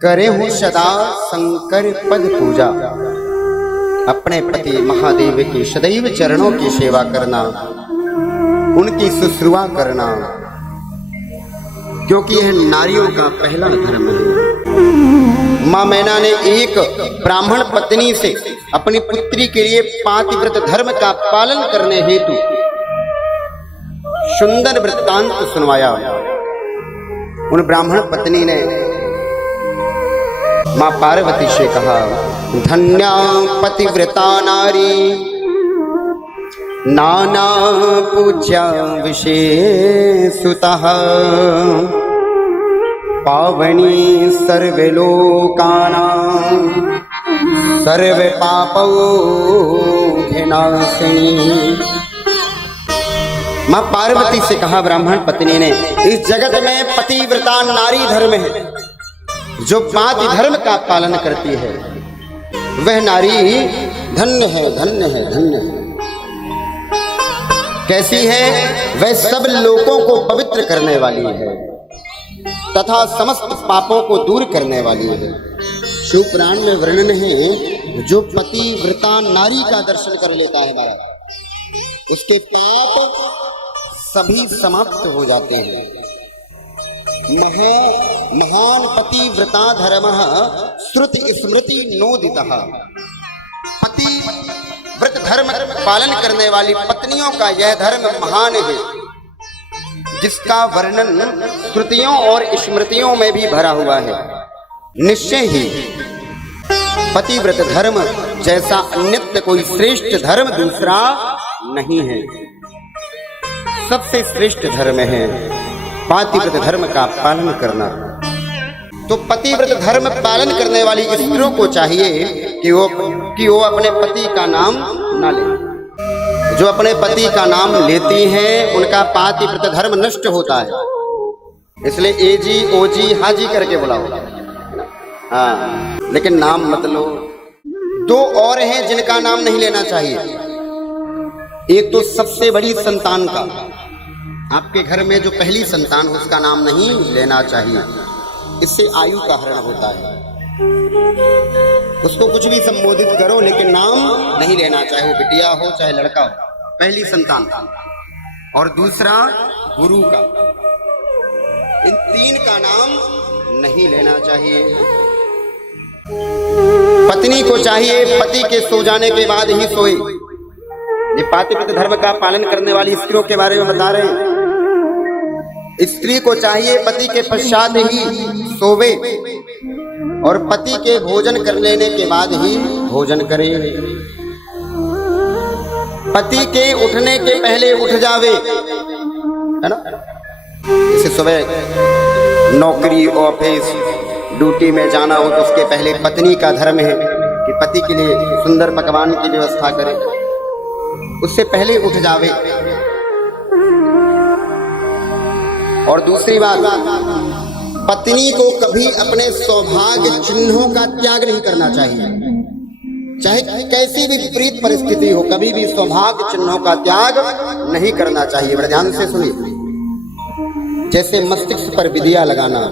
करे हूँ सदा शंकर पद पूजा। अपने पति महादेव के सदैव चरणों की सेवा करना, उनकी शुश्रूषा करना, क्योंकि यह नारियों का पहला धर्म है। मां मैना ने एक ब्राह्मण पत्नी से अपनी पुत्री के लिए पातिव्रत धर्म का पालन करने हेतु सुंदर वृत्तांत सुनवाया। उन ब्राह्मण पत्नी ने मां पार्वती से कहा, धन्या पतिव्रता नारी नाना पूज्या विशेषुतः पावनी सर्वलोकानां सर्व पापौ विनाशिनी। मां पार्वती से कहा, ब्राह्मण पत्नी ने, इस जगत में पतिव्रता नारी धर्म है जो पाति धर्म का पालन करती है, वह नारी धन्य है, धन्य है, धन्य है। कैसी है? वह सब लोगों को पवित्र करने वाली है तथा समस्त पापों को दूर करने वाली है। शिव पुराण में वर्णन है, जो पतिव्रता नारी का दर्शन कर लेता है महाराज, उसके पाप सभी समाप्त हो जाते हैं। महान पतिव्रता धर्मः श्रुति स्मृति नोदितः। पतिव्रत धर्म पालन करने वाली पत्नियों का यह धर्म महान है, जिसका वर्णन श्रुतियों और स्मृतियों में भी भरा हुआ है। निश्चय ही पतिव्रत धर्म जैसा अन्यत्र कोई श्रेष्ठ धर्म दूसरा नहीं है। सबसे श्रेष्ठ धर्म है पातिव्रत धर्म का पालन करना। तो पतिव्रत धर्म पालन करने वाली स्त्रियों को चाहिए कि वो अपने पति का नाम न ले। जो अपने पति का नाम लेती हैं उनका पातिव्रत धर्म नष्ट होता है। इसलिए एजी ओजी हाजी करके बुलाओ, हाँ, लेकिन नाम मत लो। दो और हैं जिनका नाम नहीं लेना चाहिए। एक तो सबसे बड़ी संतान का, आपके घर में जो पहली संतान हो उसका नाम नहीं लेना चाहिए, इससे आयु का हरण होता है। उसको कुछ भी संबोधित करो लेकिन नाम नहीं लेना, चाहे वो बिटिया हो चाहे लड़का हो, पहली संतान का। और दूसरा गुरु का। इन तीन का नाम नहीं लेना चाहिए। पत्नी को चाहिए पति के सो जाने के बाद ही सोए। ये पातिव्रत धर्म का पालन करने वाली स्त्रियों के बारे में बता रहे हैं। स्त्री को चाहिए पति के पश्चात ही सोवे और पति के भोजन कर लेने के बाद ही भोजन करे। पति के उठने के पहले उठ जावे, है ना। जैसे सुबह नौकरी ऑफिस ड्यूटी में जाना हो तो उसके पहले पत्नी का धर्म है कि पति के लिए सुंदर पकवान की व्यवस्था करे, उससे पहले उठ जावे। और दूसरी बात, पत्नी को कभी अपने सौभाग्य चिन्हों का त्याग नहीं करना चाहिए। चाहे कैसी भी विपरीत परिस्थिति हो, कभी भी सौभाग्य चिन्हों का त्याग नहीं करना चाहिए। बड़े ध्यान से सुनिए। जैसे मस्तिष्क पर बिंदिया लगाना,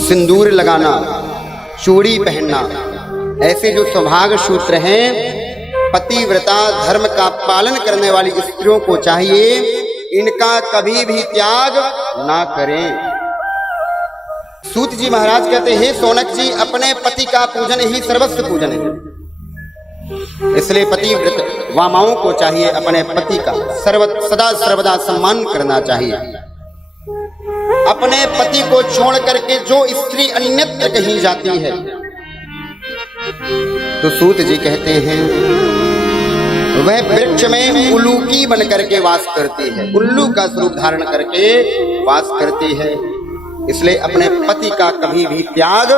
सिंदूर लगाना, चूड़ी पहनना, ऐसे जो सौभाग्य सूत्र हैं, पतिव्रता धर्म का पालन करने वाली स्त्रियों को चाहिए इनका कभी भी त्याग ना करें। सूत जी महाराज कहते हैं, सोनक जी, अपने पति का पूजन ही सर्वस्व पूजन है। इसलिए पतिव्रत वामाओं को चाहिए अपने पति का सदा सर्वदा सम्मान करना चाहिए। अपने पति को छोड़ करके जो स्त्री अन्यत्र कहीं जाती है तो सूत जी कहते हैं वह वृक्ष में उल्लूकी बन करके वास करती है, उल्लू का स्वरूप धारण करके वास करती है। इसलिए अपने पति का कभी भी त्याग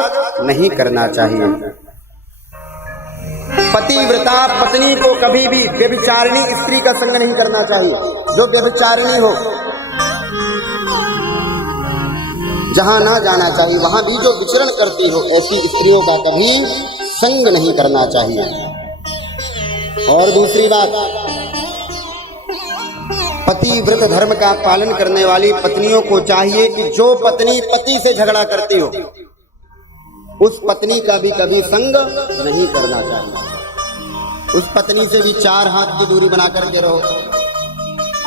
नहीं करना चाहिए। पतिव्रता पत्नी को कभी भी व्यभिचारिणी स्त्री का संग नहीं करना चाहिए। जो व्यभिचारिणी हो, जहां ना जाना चाहिए वहां भी जो विचरण करती हो, ऐसी स्त्रियों का कभी संग नहीं करना चाहिए। और दूसरी बात, पति व्रत धर्म का पालन करने वाली पत्नियों को चाहिए कि जो पत्नी पति से झगड़ा करती हो उस पत्नी का भी कभी संग नहीं करना चाहिए। उस पत्नी से भी 4 हाथ की दूरी बना करके रहो।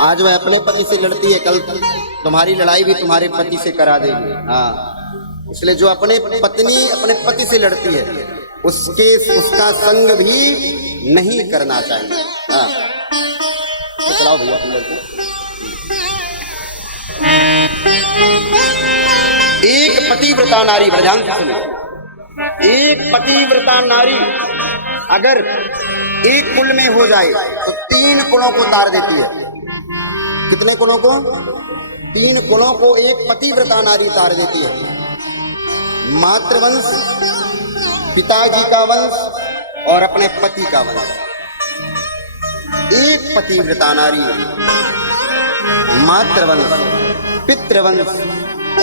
आज वह अपने पति से लड़ती है, कल तुम्हारी लड़ाई भी तुम्हारे पति से करा देगी। हाँ, इसलिए जो अपने पति से लड़ती है उसका संग भी नहीं करना चाहिए। हाँ, तो चलाओ भैया अपने को। एक पतिव्रता नारी, ध्यान से सुनो, एक पतिव्रता नारी अगर एक कुल में हो जाए तो 3 कुलों को तार देती है। कितने कुलों को? 3 कुलों को एक पतिव्रता नारी तार देती है। मातृवंश, पिताजी का वंश और अपने पति का वंश। एक पतिव्रता नारी मातृवंश, पितृवंश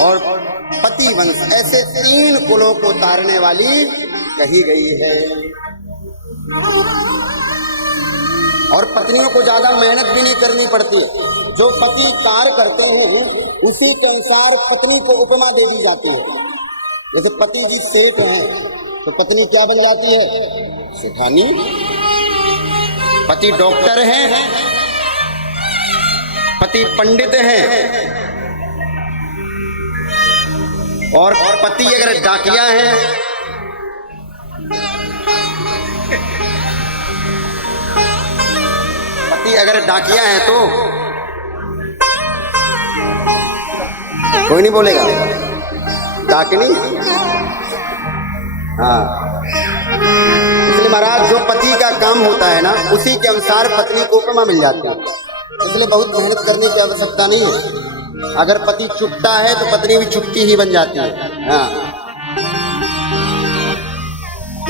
और पतिवंश, ऐसे 3 कुलों को तारने वाली कही गई है। और पत्नियों को ज्यादा मेहनत भी नहीं करनी पड़ती। जो पति कार्य करते हैं उसी के अनुसार पत्नी को उपमा दे दी जाती है। जैसे पति जी सेठ हैं तो पत्नी क्या बन जाती है? सेठानी। पति डॉक्टर हैं, पति पंडित हैं, और पति अगर डाकिया हैं अगर डाकिया है तो कोई नहीं बोलेगा, डाकनी। हाँ, इसलिए महाराज जो पति का काम होता है ना उसी के अनुसार पत्नी को उपमा मिल जाती है। इसलिए बहुत मेहनत करने की आवश्यकता नहीं है। अगर पति चुपता है तो पत्नी भी चुपती ही बन जाती है। हाँ,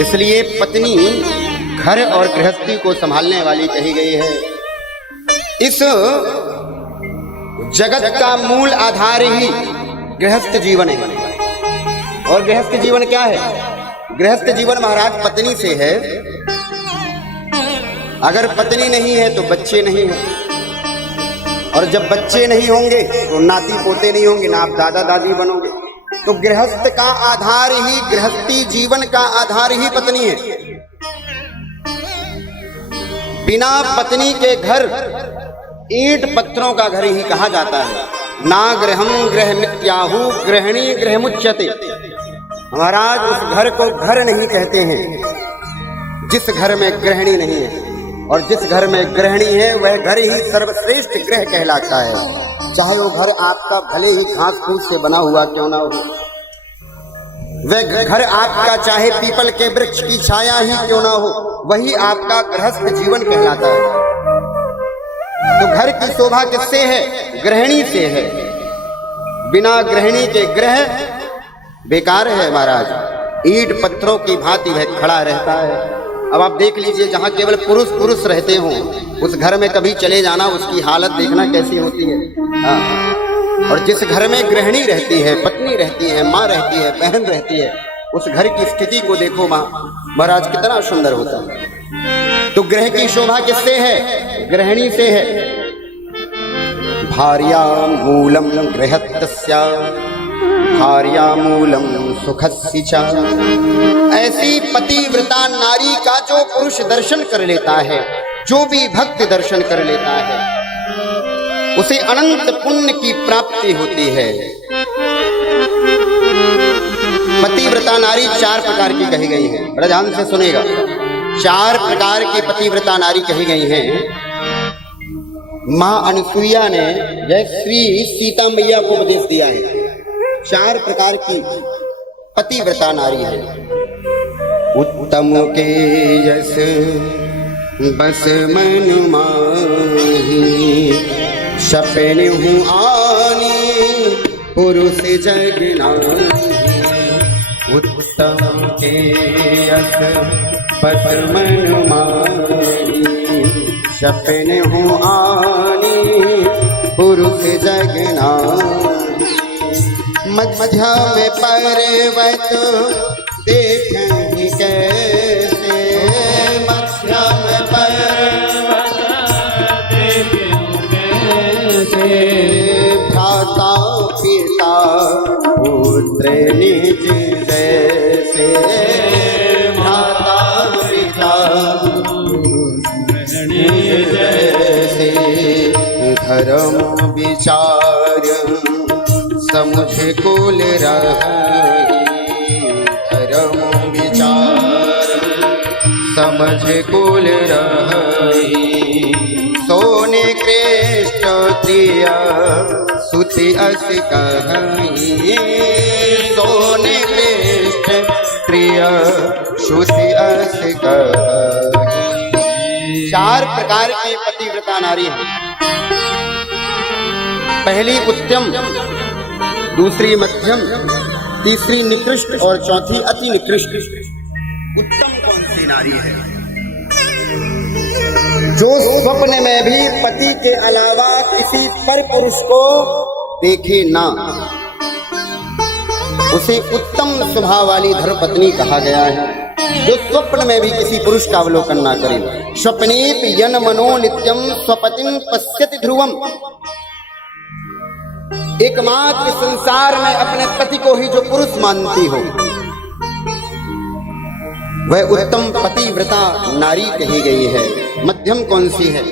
इसलिए पत्नी घर और गृहस्थी को संभालने वाली कही गई है। इस जगत का मूल आधार ही गृहस्थ जीवन है। और गृहस्थ जीवन क्या है? गृहस्थ जीवन महाराज पत्नी से है। अगर पत्नी नहीं है तो बच्चे नहीं हैं, और जब बच्चे नहीं होंगे तो नाती पोते नहीं होंगे, ना आप दादा दादी बनोगे। तो गृहस्थ का आधार ही, गृहस्थी जीवन का आधार ही पत्नी है। बिना पत्नी के घर ईंट पत्थरों का घर ही कहा जाता है। ना गृहम गृहमित्याहु गृहिणी गृहमुच्यते। महाराज उस घर को घर नहीं कहते हैं जिस घर में गृहिणी नहीं है, और जिस घर में गृहिणी है वह घर ही सर्वश्रेष्ठ गृह कहलाता है। चाहे वो घर आपका भले ही घास फूस से बना हुआ क्यों ना हो, वह घर आपका चाहे पीपल के वृक्ष की छाया ही क्यों ना हो, वही आपका गृहस्थ जीवन कहलाता है। तो घर की शोभा किससे है? गृहिणी से है। बिना गृहिणी के गृह बेकार है महाराज। ईंट पत्थरों की भांति वह खड़ा रहता है। अब आप देख लीजिए, जहाँ केवल पुरुष रहते हों उस घर में कभी चले जाना, उसकी हालत देखना कैसी होती है। हाँ, और जिस घर में गृहिणी रहती है, पत्नी रहती है, माँ रहती है, बहन रहती है, उस घर की स्थिति को देखो महाराज, कितना सुंदर होता है। तो गृह की शोभा किससे है? गृहिणी से है। भार्या मूलम गृहत्तस्या भार्या मूलम सुखस्य च। ऐसी पतिव्रता नारी का जो पुरुष दर्शन कर लेता है, जो भी भक्त दर्शन कर लेता है, उसे अनंत पुण्य की प्राप्ति होती है। पतिव्रता नारी 4 प्रकार की कही गई है। बड़ा ध्यान से सुनेगा। 4 प्रकार की पतिव्रता नारी कही गई हैं। मां अनसुईया ने जय श्री सीता मैया को उपदेश दिया है। 4 प्रकार की पतिव्रता नारी है। उत्तम के यस बस मन माही, सपन हूँ आनी पुरुष जग नाही। उत्तम के यस बस मन माही, सपन हूँ आनी पुरुष जग नाही। मध्य में पर्वत देखहि कैसे, मध्य में पर्वत देखहि कैसे। समझ कुल रही धर्म विचार, समझ कुल रही सोने कृष्ण प्रिय सुति अस कहीं, सोने कृष्ण प्रिय श्रुति अस कहीं। चार प्रकार की पतिव्रता नारी हैं। पहली उत्तम, दूसरी मध्यम, तीसरी निकृष्ट और चौथी अति निकृष्ट। उत्तम कौन सी नारी है? जो स्वप्न में भी पति के अलावा किसी पर पुरुष को देखे ना, उसे उत्तम स्वभाव वाली धर्मपत्नी कहा गया है। जो स्वप्न में भी किसी पुरुष का अवलोकन ना करे। स्वप्नेप यन मनो नित्यम स्वपतिं पश्यति ध्रुवम। एकमात्र संसार में अपने पति को ही जो पुरुष मानती हो वह उत्तम पतिव्रता नारी कही गई है। मध्यम कौन सी है?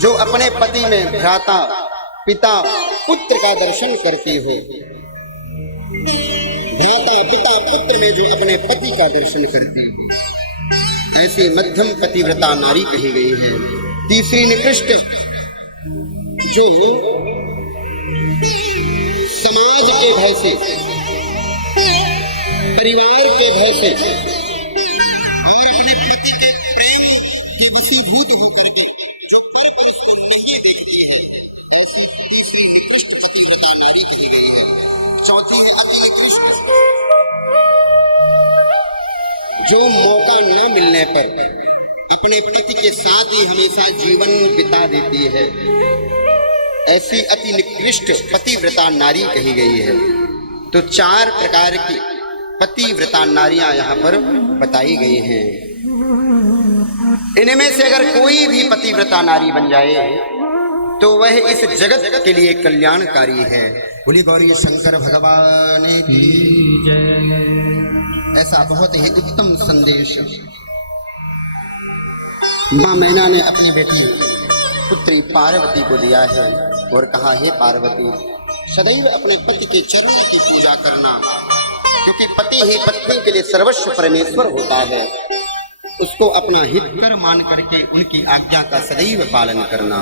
जो अपने पति में भ्राता, पिता, पुत्र का दर्शन करती हो। भ्राता, पिता, पुत्र में जो अपने पति का दर्शन करती हो, ऐसे मध्यम पतिव्रता नारी कही गई है। तीसरी निकृष्ट, जो समाज के भय से, परिवार के भय से और अपने पति के प्रेम के वशीभूत होकर भी जो पर परस्पर नहीं देखती है, ऐसी तीसरी निकृष्ट पतिव्रता नारी कही गई है। चौथी है अति निकृष्ट, जो मौका न मिलने पर अपने पति के साथ ही हमेशा जीवन बिता देती है, ऐसी अति निकृष्ट पतिव्रता नारी कही गई है। तो चार प्रकार की पतिव्रता नारियां यहाँ पर बताई गई हैं। इनमें से अगर कोई भी पतिव्रता नारी बन जाए तो वह इस जगत के लिए कल्याणकारी है। बोली गौरी शंकर भगवान की जय। ऐसा बहुत ही उत्तम संदेश मां मैना ने अपनी बेटी पुत्री पार्वती को दिया है और कहा, हे पार्वती, सदैव अपने पति के चरणों की पूजा करना, क्योंकि पति ही पत्नी के लिए सर्वस्व परमेश्वर होता है। उसको अपना हितकर मान करके उनकी आज्ञा का सदैव पालन करना।